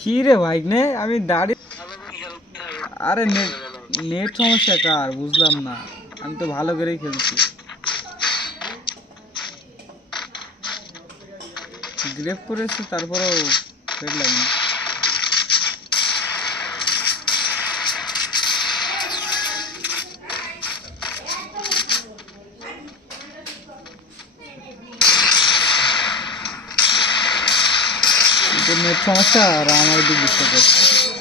কি রে ভাই নে আমি দাঁড়িয়ে আরে নেট নেট সমস্যা কার বুঝলাম না আমি তো ভালো করেই খেলছি। গ্রেপ করেছে, তারপরেও না নেট সমস্যা আর আমার দিক বুঝতে পারছি